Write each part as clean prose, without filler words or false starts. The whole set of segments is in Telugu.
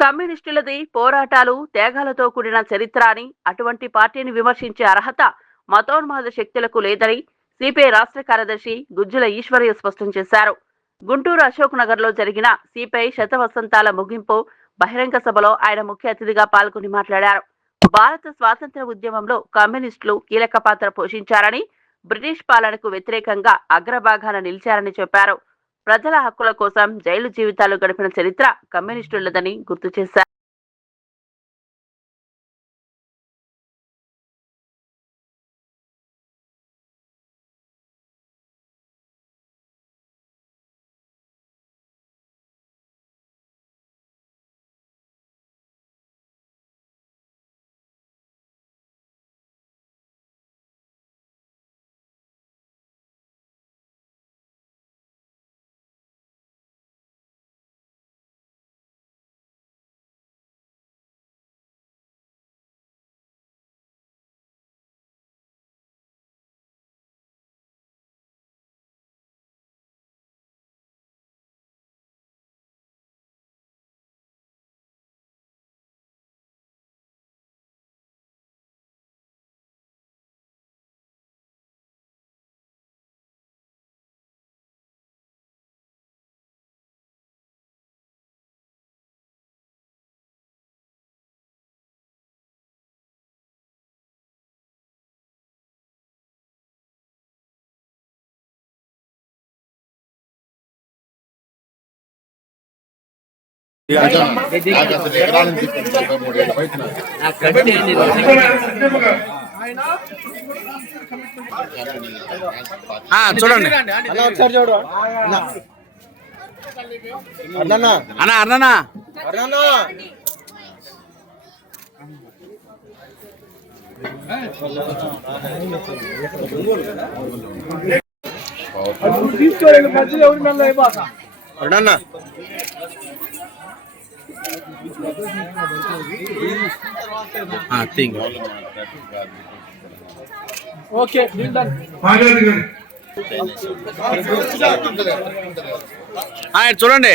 కమ్యూనిస్టులది పోరాటాలు, త్యాగాలతో కూడిన చరిత్ర అని, అటువంటి పార్టీని విమర్శించే అర్హత మతోన్మాద శక్తులకు లేదని సిపిఐ రాష్ట్ర కార్యదర్శి గుజ్జుల ఈశ్వరయ్య స్పష్టం చేశారు. గుంటూరు అశోక్ నగర్లో జరిగిన సిపిఐ శతవసంతాల ముగింపు బహిరంగ సభలో ఆయన ముఖ్య అతిథిగా పాల్గొని మాట్లాడారు. భారత స్వాతంత్ర్య ఉద్యమంలో కమ్యూనిస్టులు కీలక పాత్ర పోషించారని, బ్రిటిష్ పాలనకు వ్యతిరేకంగా అగ్రభాగాన నిలిచారని చెప్పారు. ప్రజల హక్కుల కోసం జైలు జీవితాలు గడిపిన చరిత్ర కమ్యూనిస్టులదని గుర్తు చేశారు. చూడండి ఒకసారి చూడు అన్నా అన్నా తీసుకోలేదు మధ్యలో ఎవరి మళ్ళీ అయిపోతా అన్నా ఓకే చూడండి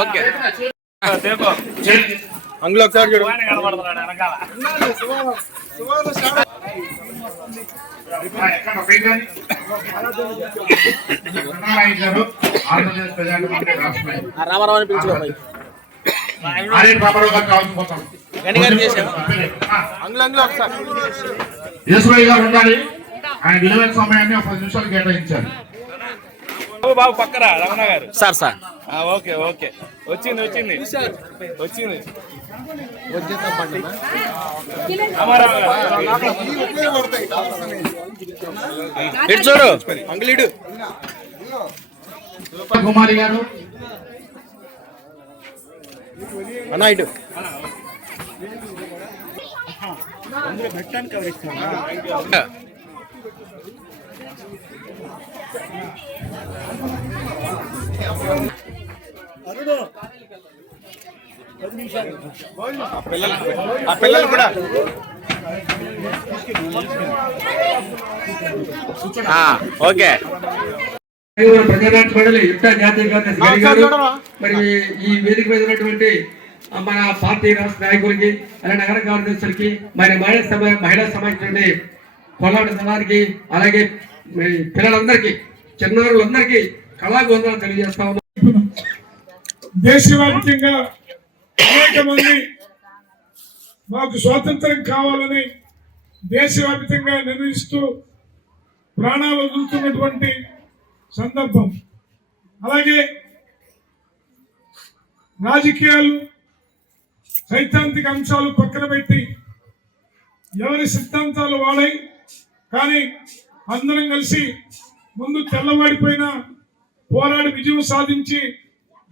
ఓకే అంగులు ఒకసారి చూడు రామారావు అని పిలుచుకోవాలి ఈశ్వరయ్య గారు ఉండాలి. ఆయన విలువైన సమయాన్ని ఒక 10 నిమిషాలు కేటాయించారు. బాబు పక్కరా రమణ గారు సార్ ఓకే ఓకే వచ్చింది ఇటు చూడు అంగులీడు కుమారి గారు అన్నా ఇటు పిల్లలు కూడా ఓకే ప్రజానాట్య మండలి యుక్త జాతీయ కార్యదర్శి మరి ఈ వేదిక మీద ఉన్నటువంటి మన పార్టీ రాష్ట్ర నాయకులకి అలాగే నగర కార్యదర్శులకి మరి మహిళా సమాజం నుండి కోలాట సభానికి అలాగే పిల్లలందరికీ చిన్నారులందరికీ కళాగోందాలు తెలియజేస్తా ఉన్నాం. దేశవ్యాప్తంగా అనేక మంది మాకు స్వాతంత్రం కావాలని దేశవ్యాప్తంగా నిర్ణయిస్తూ ప్రాణాలు వదులుతున్నటువంటి సందర్భం. అలాగే రాజకీయాలు సైద్ధాంతిక అంశాలు పక్కన పెట్టి ఎవరి సిద్ధాంతాలు వాడాయి, కానీ అందరం కలిసి ముందు తెల్లవాడిపోయిన పోరాడి విజయం సాధించి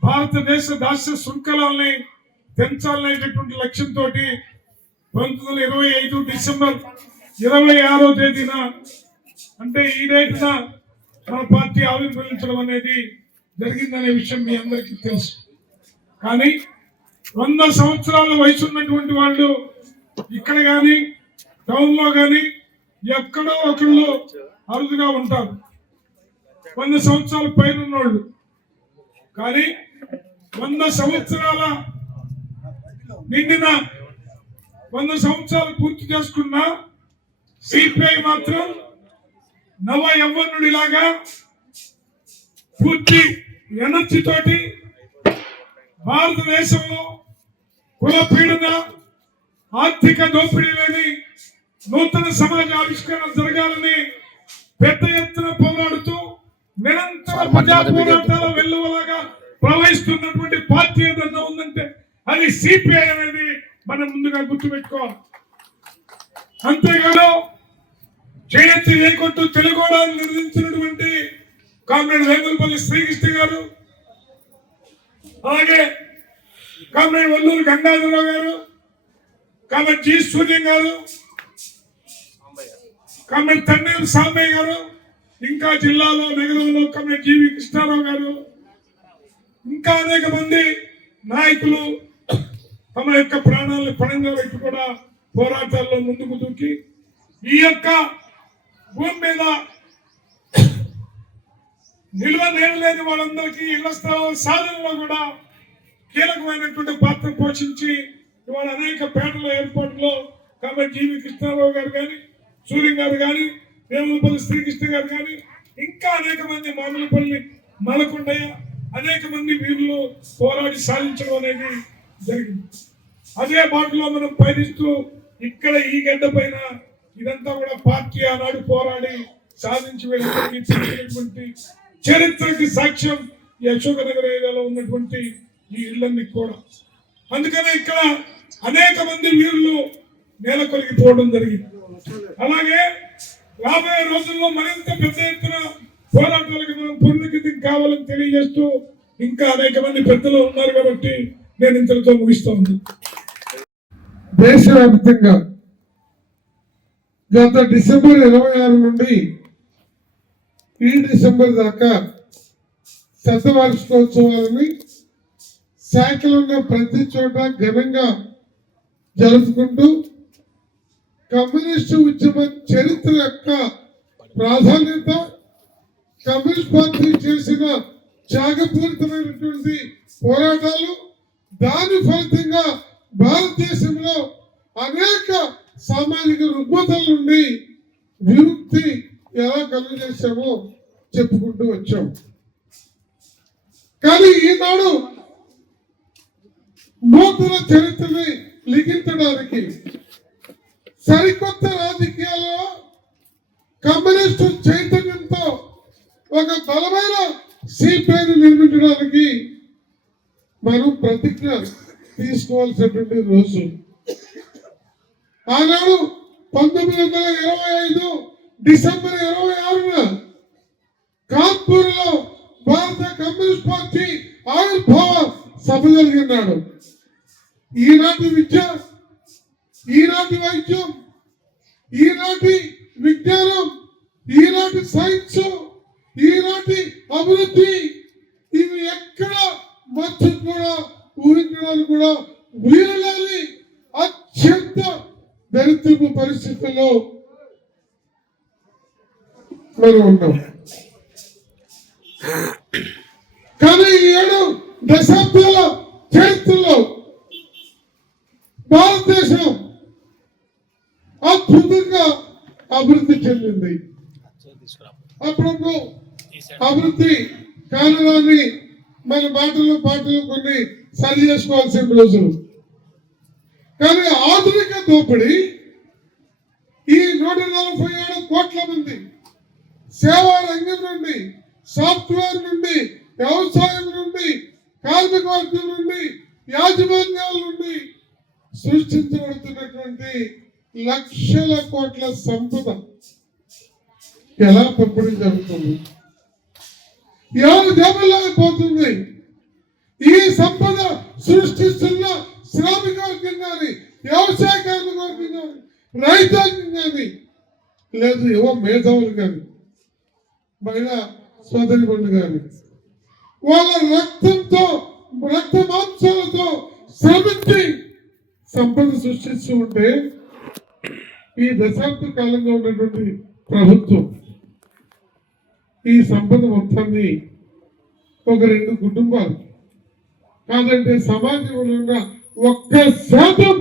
భారతదేశ దాస్య శృంఖలాల్ని పెంచాలనేటటువంటి లక్ష్యంతో 1925 డిసెంబర్ 26వ తేదీన అంటే ఈ డేట్న మన పార్టీ ఆవిర్భవించడం అనేది జరిగిందనే విషయం మీ అందరికీ తెలుసు. కానీ 100 సంవత్సరాల వయసు ఉన్నటువంటి వాళ్ళు ఇక్కడ కానీ టౌన్లో కానీ ఎక్కడో ఒకళ్ళు అరుదుగా ఉంటారు, 100 సంవత్సరాల పైన ఉన్నోళ్ళు. కానీ 100 సంవత్సరాల నిండిన 100 సంవత్సరాలు పూర్తి చేసుకున్న సిపిఐ మాత్రం నవ యవ్వనుడిలాగా పూర్తి ఎనర్జీ తోటి భారతదేశంలో కుల పీడన, ఆర్థిక దోపిడీ లేని నూతన సమాజ ఆవిష్కరణ జరగాలని పెద్ద ఎత్తున పోరాడుతూ నిరంతర ప్రజా పోరాటాల వెల్లువలాగా ప్రవహిస్తున్నటువంటి పార్టీ ఏదైనా ఉందంటే అది సిపిఐ అనేది మనం ముందుగా గుర్తుపెట్టుకోవాలి. అంతేగాదు చేయెత్తి లేకొట్టు తెలుగోడాన్ని నిర్మించినటువంటి కామ్రేడ్ వేములపల్లి శ్రీకృష్ణ గారు, అలాగే కామ్రేడ్ వల్లూరు గంగాధరరావు గారు, కామ్రేడ్ జి సూర్యం గారు, కామ్రేడ్ తన్నీరు సాంబయ్య గారు, ఇంకా జిల్లాలో నగరంలో కామ్రేడ్ జీవి కృష్ణారావు గారు, ఇంకా అనేక మంది నాయకులు తమ యొక్క ప్రాణాలను పణంగా పెట్టి కూడా పోరాటాల్లో ముందుకు దూకి ఈ యొక్క భూమి మీద నిల్వ నేడలేని వాళ్ళందరికీ ఇళ్ల స్థలాల సాధనలో కూడా కీలకమైనటువంటి పాత్ర పోషించి ఇవాళ అనేక పేటల ఏర్పాటులో కాబట్టి జీవి కృష్ణారావు గారు కానీ, సూర్యం గారు కానీ, వేములపల్లి శ్రీకృష్ణ గారు కానీ, ఇంకా అనేక మంది మామిలిపల్లి మలకొండయ్య, అనేక మంది వీరులు పోరాడి సాధించడం అనేది జరిగింది. అదే బాటలో మనం పయనిస్తూ ఇక్కడ ఈ గడ్డ పైన ఇదంతా కూడా పార్టీ ఆనాడు పోరాడి సాధించి వెళ్ళినటువంటి చరిత్రకి సాక్ష్యం ఈ అశోక నగర ఏరియాలో ఉన్నటువంటి ఈ ఇళ్ళన్ని కూడా. అందుకనే ఇక్కడ అనేక మంది వీరులు నేల కొలిగిపోవడం జరిగింది. అలాగే రాబోయే రోజుల్లో మరింత పెద్ద ఎత్తున పోరాటాలకు మనం పునరుద్ధి కావాలని తెలియజేస్తూ ఇంకా అనేక మంది పెద్దలు ఉన్నారు కాబట్టి నేను ఇంతటితో ముగిస్తాను. దేశవ్యాప్తంగా గత డిసెంబర్ 26 నుండి ఈ డిసెంబర్ దాకా శతవార్షికోత్సవాలని శాఖలు ఉన్న ప్రతి చోట ఘనంగా జరుపుకుంటూ కమ్యూనిస్టు ఉద్యమ చరిత్ర యొక్క ప్రాధాన్యత, కమ్యూనిస్ట్ పార్టీ చేసిన త్యాగపూరితమైనటువంటి పోరాటాలు, దాని ఫలితంగా భారతదేశంలో అనేక సామాజిక రుగ్మతల నుండి విముక్తి ఎలా కలుగజేశామో చెప్పుకుంటూ వచ్చాం. కానీ ఈనాడు నూతన చరిత్రని లిఖించడానికి సరికొత్త రాజకీయాల్లో కమ్యూనిస్టు చైతన్యంతో ఒక బలమైన సిపిఐని నిర్మించడానికి మనం ప్రతిజ్ఞ తీసుకోవాల్సినటువంటి రోజు. ఆనాడు 1925 డిసెంబర్ 26న కాన్పూర్లో భారత కమ్యూనిస్ట్ పార్టీ ఆవిర్భావ సభ జరిగినాడు. ఈనాటి విద్య, ఈనాటి వైద్యం, ఈనాటి విజ్ఞానం, ఈనాటి సైన్స్, ఈనాటి అభివృద్ధి ఇవి ఎక్కడ మధ్య కూడా ఊహించడానికి కూడా వీరలేని అత్యంత దరిద్రపు పరిస్థితుల్లో మనం ఉన్నాం. కానీ ఈ 7 దశాబ్దాల చరిత్రలో భారతదేశం అద్భుతంగా అభివృద్ధి చెందింది. అప్పుడు అభివృద్ధి కారణాన్ని మన పాటలు కొన్ని సరి చేసుకోవాల్సిన రోజులు. కానీ ఆధునిక దోపిడీ ఈ 147 కోట్ల మంది సేవా రంగం నుండి, సాఫ్ట్వేర్ నుండి, వ్యవసాయం నుండి, కార్మిక వర్గం నుండి, యాజమాన్యాల నుండి సృష్టించబడుతున్నటువంటి లక్షల కోట్ల సంపద ఎలా పంపిణీ జరుగుతుంది, ఎవరు జేబుల్లోకి పోతుంది? ఈ సంపద సృష్టిస్తున్న శ్రామిక వర్గం కానీ, వ్యవసాయ కార్మిక వర్గం కానీ, రైతాంగం కానీ, లేదు యువ మేధావులు కానీ, మహిళా సోదరి బంధు కానీ, వాళ్ళ రక్తంతో రక్త మాంసాలతో శ్రమించి సంపద సృష్టిస్తూ ఉంటే ఈ దశాబ్ద కాలంగా ఉన్నటువంటి ప్రభుత్వం ఈ సంపద మొత్తాన్ని ఒక 2 కుటుంబాలు కాదంటే సమాజంలో ఉన్న 1%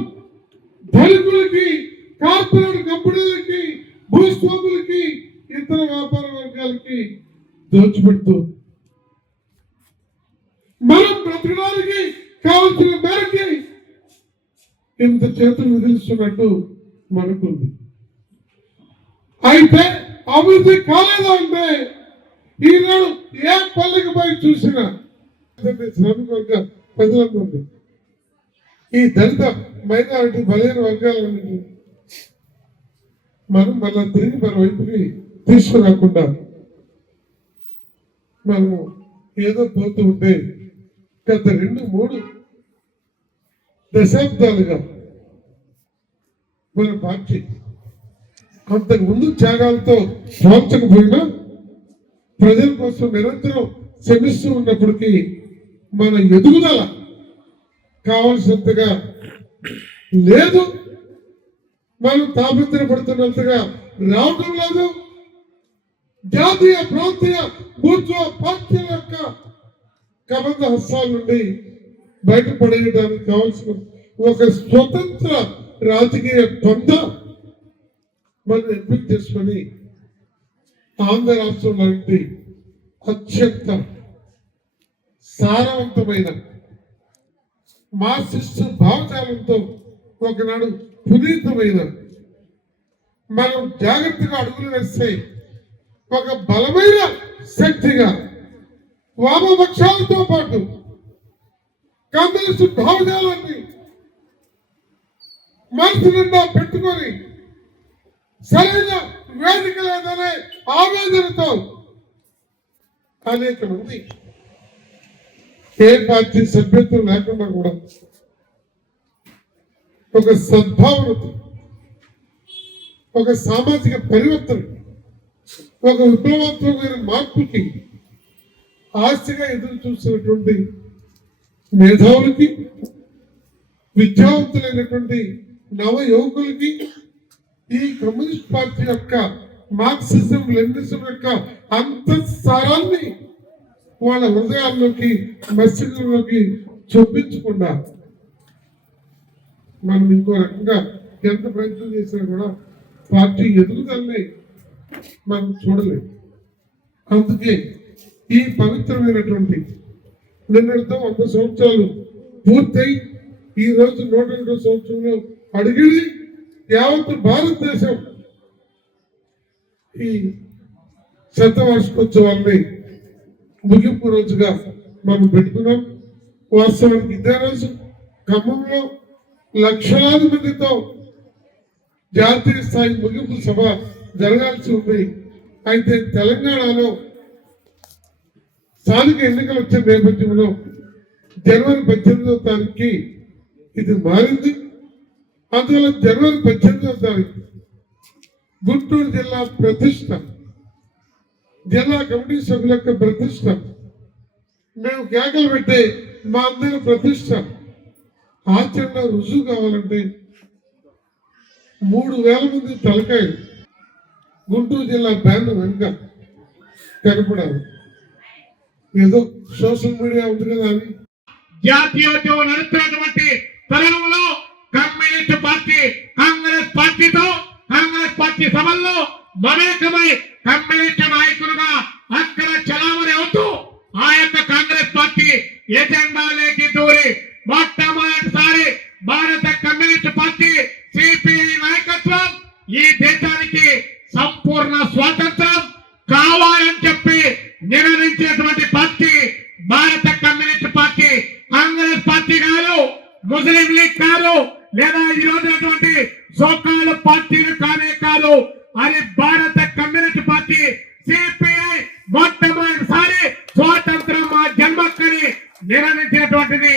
ధనికులకి, కార్పొరేట్ కంపెనీలకి, భూస్వాములకి, ఇతర వ్యాపార వర్గాలకి దోచిపెడుతూ మనం బ్రతకడానికి కావాల్సిన మేరకి ఇంత చేతులు విధిస్తున్నట్టు మనకుంది. అయితే అభివృద్ధి కాలేదా అంటే ఈనాడు ఏ పల్లెకి పోయి చూసినా శ్రామిక వర్గ ప్రజలందరూ ఈ దళిత మైనారిటీ బలహీన వర్గాలన్నింటినీ మనం మళ్ళా తిరిగి మన వైపుకి తీసుకురాకుండా మనము ఏదో పోతూ ఉంటే గత 2-3 దశాబ్దాలుగా మన పార్టీ అంతకు ముందు త్యాగాలతో పోల్చకపోయినా ప్రజల కోసం నిరంతరం శ్రమిస్తూ ఉన్నప్పటికీ మన ఎదుగుదల కావాల్సినంతగా లేదు, మనం తాపత్రపడుతున్నంతగా రావడం లేదు. జాతీయ ప్రాంతీయ ప్రభుత్వ పార్టీల యొక్క కబంధ హస్తాల నుండి బయటపడేయడానికి కావాల్సిన ఒక స్వతంత్ర రాజకీయ పంథ మనం ఎంపిక చేసుకొని ఆంధ్ర రాష్ట్రం లాంటి అత్యంత సారవంతమైన మార్క్సిస్ట్ భావజాలంతో ఒకనాడు పునీతమైన మనం జాగ్రత్తగా అడుగులు వేస్తే ఒక బలమైన శక్తిగా వామపక్షాలతో పాటు కమ్యూనిస్టు భావజాలాన్ని మనసు నిండా పెట్టుకొని సరైన వేదిక లేదనే ఆవేదనతో అనేక మంది ఏ పార్టీ సభ్యత్వం లేకుండా కూడా ఒక సద్భావనతో, ఒక సామాజిక పరివర్తన, ఒక విప్లవాత్మకమైన మార్పుకి ఆశగా ఎదురు చూసినటువంటి మేధావులకి, విద్యావంతులైనటువంటి నవ యువకులకి ఈ కమ్యూనిస్ట్ పార్టీ యొక్క మార్క్సిజం లెనినిజం యొక్క అంతఃసారాన్ని వాళ్ళ హృదయాల్లోకి, మస్తిష్కంలోకి చూపించకుండా మనం ఇంకో రకంగా ఎంత ప్రయత్నం చేసినా కూడా పార్టీ ఎదుగుదలని మనం చూడలేము. అందుకే ఈ పవిత్రమైనటువంటి నిన్నటితో 100 సంవత్సరాలు పూర్తయి ఈ రోజు 102వ సంవత్సరంలో అడిగింది యావత్ భారతదేశం ఈ శతవార్షికోత్సవాన్ని ముగింపు రోజుగా మనం పెట్టుకున్నాం. వాస్తవానికి ఇదే రోజు ఖమ్మంలో లక్షలాది మందితో జాతీయ స్థాయి ముగింపు సభ జరగాల్సి ఉంది. అయితే తెలంగాణలో స్థానిక ఎన్నికలు వచ్చిన నేపథ్యంలో జనవరి 18వ తారీఖుకి ఇది మారింది. అందువల్ల జనవరి 18వ తారీఖు గుంటూరు జిల్లా ప్రతిష్ట, జిల్లా కమిటీ సభ్యుల యొక్క ప్రతిష్ట, మేము కేకలు పెట్టే మా అందరి ప్రతిష్ట ఆచరణ రుజువు కావాలంటే 3000 మంది తలకాయలు గుంటూరు జిల్లా బ్యానర్ వెనుక కనపడాలి. ఏదో సోషల్ మీడియా ఉంది కదా అని జాతీయోద్యమం నడుస్తున్నటువంటి తరుణంలో కమ్యూనిస్ట్ పార్టీ కాంగ్రెస్ పార్టీతో కాంగ్రెస్ పార్టీ సభల్లో మమేకమై కమ్యూనిస్ట్ నాయకులుగా అక్కడ చలామణి అవుతూ ఆ యొక్క కాంగ్రెస్ పార్టీ ఎజెండాలోకి దూరి మొట్టమొదటిసారి భారత కమ్యూనిస్ట్ పార్టీ సిపిఐ నాయకత్వం ఈ దేశానికి సంపూర్ణ స్వాతంత్రం కావాలని చెప్పి నిర్ణయించినటువంటి పార్టీ భారత కమ్యూనిస్ట్ పార్టీ. కాంగ్రెస్ పార్టీ కాదు, ముస్లిం లీగ్ కాదు, లేదా ఈ రోజునటువంటి సోకాలు పార్టీలు కానే కాదు. అది భారత కమ్యూనిస్ట్ పార్టీ సిపిఐ మొట్టమొదటిసారి స్వాతంత్రం మా జన్మక్కని నిర్ణయించినటువంటిది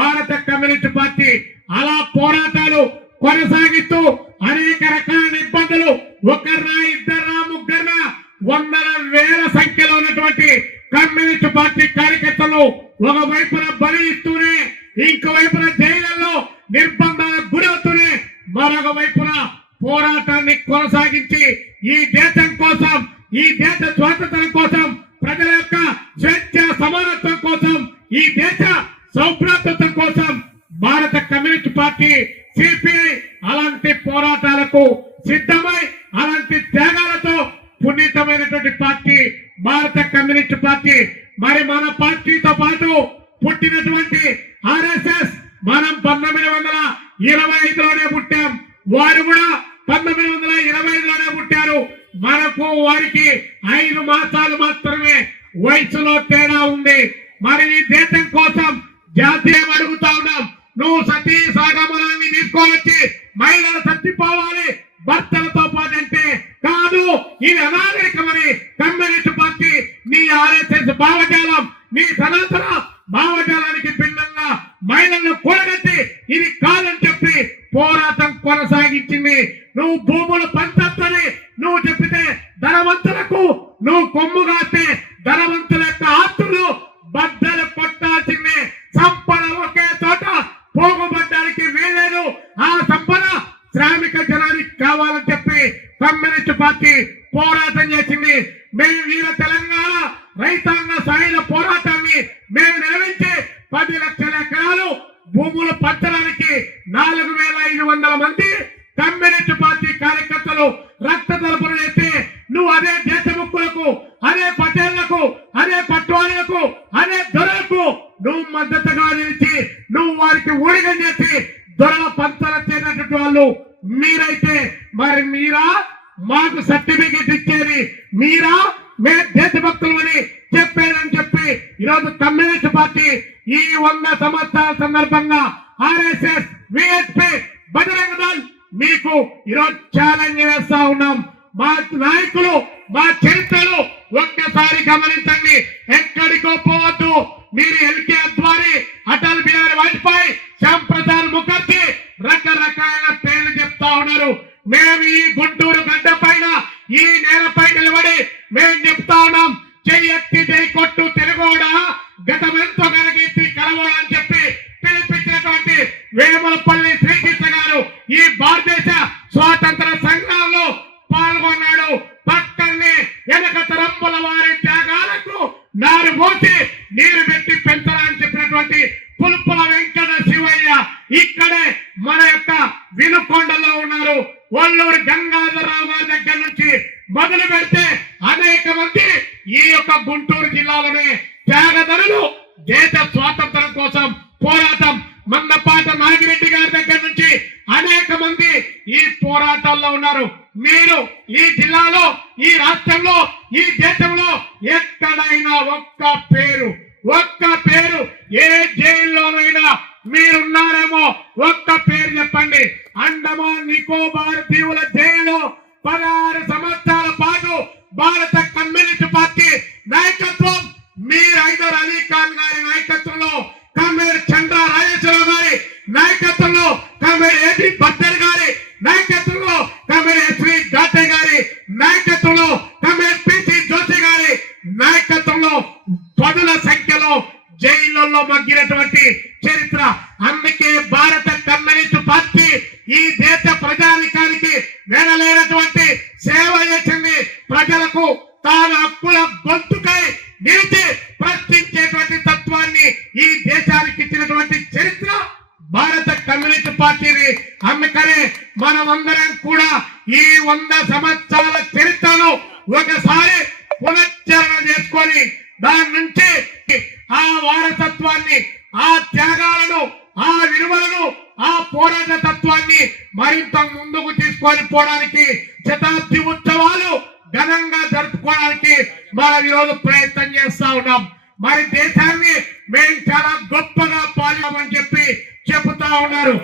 భారత కమ్యూనిస్ట్ పార్టీ. అలా పోరాటాలు కొనసాగిస్తూ అనేక రకాల ఇబ్బందులు ఒకర్రా, ఇద్దర్రా, ముగ్గుర్రా, 100,000 సంఖ్యలో ఉన్నటువంటి కమ్యూనిస్ట్ పార్టీ కార్యకర్తలు ఒకవైపున బలి ఇస్తూనే ఇంకోవైపున జైళ్లలో నిర్బంధాలకు గురవుతూనే మరొక వైపున పోరాటాన్ని కొనసాగించి ఈ దేశం కోసం, ఈ దేశ స్వాతంత్రం కోసం, ప్రజల యొక్క స్వేచ్ఛ సమానత్వం కోసం, ఈ దేశ సౌభ్రాతత్వం కోసం భారత కమ్యూనిస్ట్ పార్టీ సిపిఐ అలాంటి పోరాటాలకు సిద్ధమై అలాంటి త్యాగాలతో పునీతమైనటువంటి పార్టీ భారత కమ్యూనిస్ట్ పార్టీ. మరి మన పార్టీతో పాటు పుట్టినటువంటి ఆర్ఎస్ఎస్ మనం 1925లోనే పుట్టాం, వారు కూడా 1925లోనే పుట్టారు. మనకు వారికి 5 మాసాలు మాత్రమే వయసులో తేడా ఉంది. మరి ఈ దేశం కోసం జాతీయం అడుగుతా ఉన్నాం. నువ్వు సతీ సాగమనాన్ని తీసుకొచ్చి మహిళలు చచ్చిపోవాలి భర్తలతో పాటు అంటే కాదు, ఇది అనాగరికమని కమ్యూనిస్ట్ పార్టీ నీ ఆర్ఎస్ఎస్ భావజాలం, నీ సనాతన భావజాలానికి భిన్నంగా మహిళలను కూడగట్టి ఇది కాదని చెప్పి పోరాటం కొనసాగించింది. నువ్వు భూములు పంచని నువ్వు చెప్పితే ధనవంతులకు నువ్వు కొమ్ము కాస్తే ధనవంతుల యొక్క ఆస్తులు బద్దలు కొట్టాల్సిందే. సంపద ఒకే చోట పోగుబడ్డానికి వీలేదు. ఆ సంపద శ్రామిక జనానికి కావాలని చెప్పి కమ్యూనిస్ట్ పార్టీ పోరాటం చేసింది. మేము వీర తెలంగాణ రైతాంగ సాయుధ పోరాటాన్ని మేము నిర్వహించి 10 లక్షల ఎకరాలు భూములు పంచడానికి 4500 మంది కమ్యూనిస్ట్ పార్టీ కార్యకర్తలు రక్త తలుపులు చేస్తే నువ్వు అదే దేశముక్కులకు, అదే పటేళ్లకు, అదే పట్వాణీలకు, అదే దొరలకు నువ్వు మద్దతుగా నిలిచి నువ్వు వారికి ఊడిగం చేసి దొరల పంచలు చేసినటువంటి వాళ్ళు మీరైతే మరి మీరా మాకు సర్టిఫికేట్ ఇచ్చేది, మీరా మే దేశభక్తులు అని చెప్పారని చెప్పి ఈరోజు కమ్యూనిస్ట్ పార్టీ ఈ 100 సంవత్సరాల సందర్భంగా ఆర్ఎస్ఎస్, విహెచ్పి, బజరంగ దళ్ మీకు ఈరోజు ఛాలెంజ్ వేస్తా ఉన్నాం. మా నాయకులు, మా చరిత్రలు ఒక్కసారి గమనించండి, ఎక్కడికో పోవద్దు. మీరు ఎల్కే అద్వానీ, అటల్ బిహారీ వాజ్పేయి, శ్యామ్ ప్రసాద్ ముఖర్జీ రకరకాల పేర్లు చెప్తా ఉన్నారు. మేము ఈ గుంటూరు గడ్డ పైన, ఈ నేలపై నిలబడి మేము చెప్తా ఉన్నాం, చెయ్యెత్తి జై కొట్టు తెలుగోడ గతమెంతో కలగెత్తి కలవోడ అని చెప్పి పిలిపించినటువంటి వేములపల్లి శ్రీకృష్ణ గారు ఈ భారతదేశ స్వాతంత్ర సంగ్రామంలో పాల్గొన్నాడు. పక్కనే వెనక తరంపుల వారి త్యాగాలకు నారు పోసి నీరు పెట్టి పెంచరా అని చెప్పినటువంటి పులుపుల వెంకట శివయ్య ఇక్కడే మన యొక్క వినుకొండలో ఉన్నారు. ఒల్లూరు గంగాధరరావు గారి దగ్గర నుంచి మొదలు పెడితే అనేక మంది ఈ యొక్క గుంటూరు జిల్లాలోనే త్యాగధనులు దేశ స్వాతంత్రం కోసం పోరాటం, మందపాట నాగిరెడ్డి గారి దగ్గర నుంచి అనేక మంది ఈ పోరాటాల్లో ఉన్నారు. మీరు ఈ జిల్లాలో, ఈ రాష్ట్రంలో, ఈ దేశంలో ఎక్కడైనా ఒక్క పేరు ఏ జైల్లోనైనా మీరున్నారేమో ఒక్క పేరు చెప్పండి. అండమాన్ నికోబార్ దీవుల జైల్లో 16 సంవత్సరాల పాటు భారత కమ్యూనిస్ట్ పార్టీ నాయకత్వం, మీర్ హైదర్ అలీ ఖాన్ గారి నాయకత్వంలో, కమేర్ చంద్ర రాజేశ్వరరావు గారి నాయకత్వంలో, కమేర్ ఏబి భద్దర్ గారి నాయకత్వంలో, కమేర్ ఎస్వి ఘాటే గారి నాయకత్వంలో, కమేర్ పిసి జోషి గారి నాయకత్వంలో పదుల సంఖ్యలో జైళ్లలో మగ్గినటువంటి చరిత్ర. అందుకే భారత కమ్యూనిస్ట్ పార్టీ ఈ దేశ ప్రజానికానికి వెనలేనటువంటి సేవ చేసింది. ప్రజలకు తాను హక్కుల గొంతుకై నిలిచి ప్రశ్నించేటువంటి తత్వాన్ని ఈ దేశానికి ఇచ్చినటువంటి చరిత్ర భారత కమ్యూనిస్ట్ పార్టీని. అందుకనే మనమందరం కూడా ఈ 100 సంవత్సరాల చరిత్రను ఒకసారి పునశ్చరణ చేసుకొని దాని నుంచి ఆ వారసత్వాన్ని, ఆ త్యాగాలను, ఆ విలువలను, ఆ పోరాట తత్వాన్ని మరింత ముందుకు తీసుకొని పోవడానికి, శతాబ్ది ఉత్సవాలు ఘనంగా జరుపుకోవడానికి మనం ఈరోజు ప్రయత్నం చేస్తా ఉన్నాం. మరి దేశాన్ని మేము చాలా గొప్పగా పాల్గొమని చెప్పి చెబుతా ఉన్నారు.